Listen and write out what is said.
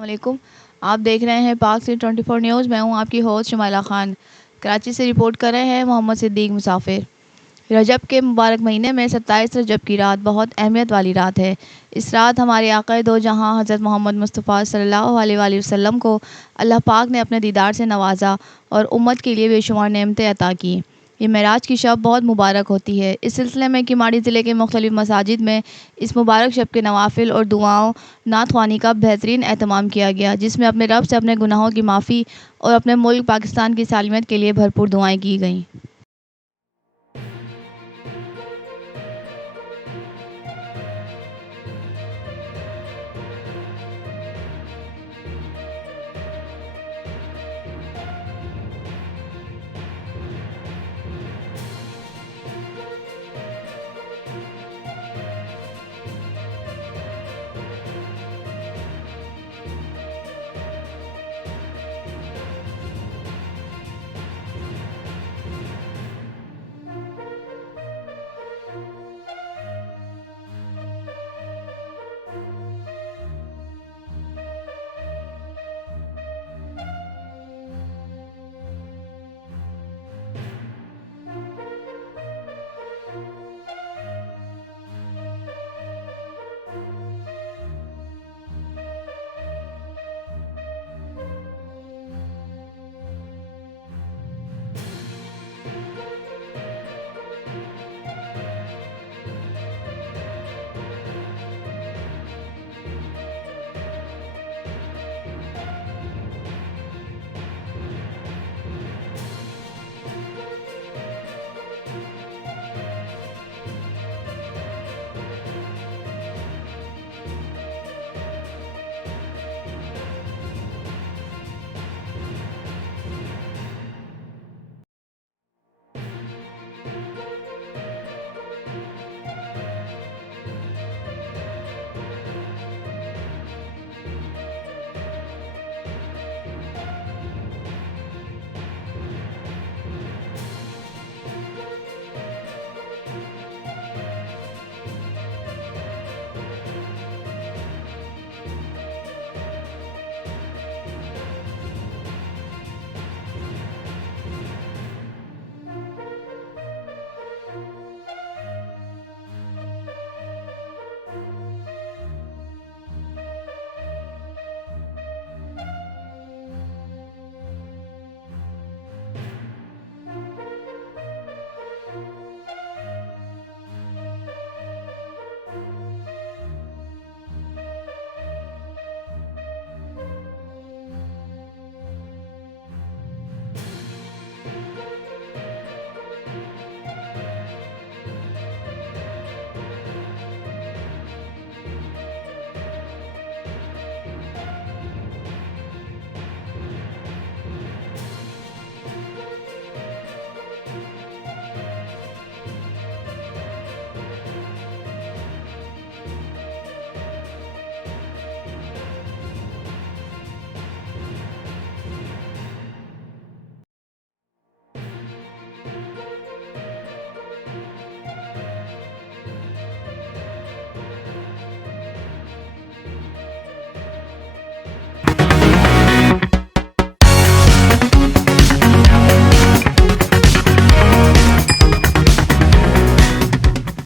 वालेकुम। आप देख रहे हैं पाक से 24 न्यूज़। मैं हूं आपकी होस्ट शुमाइला खान। कराची से रिपोर्ट कर रहे हैं मोहम्मद सिद्दीक मुसाफिर। रजब के मुबारक महीने में 27 रजब की रात बहुत अहमियत वाली रात है। इस रात हमारे आक़ाए दो जहां हज़रत मोहम्मद मुस्तफ़ा सल्लल्लाहु अलैहि वसल्लम को अल्लाह पाक ने अपने दीदार से नवाजा और उम्मत के लिए बेशुमार नेमतें अता की। ये मेराज की शब बहुत मुबारक होती है। इस सिलसिले में किमाड़ी ज़िले के मुख्तलिफ़ मसाजिद में इस मुबारक शब के नवाफिल और दुआओं नात ख़्वानी का बेहतरीन एहतमाम किया गया, जिसमें अपने रब से अपने गुनाहों की माफ़ी और अपने मुल्क पाकिस्तान की सालमियत के लिए भरपूर दुआएँ की गईं।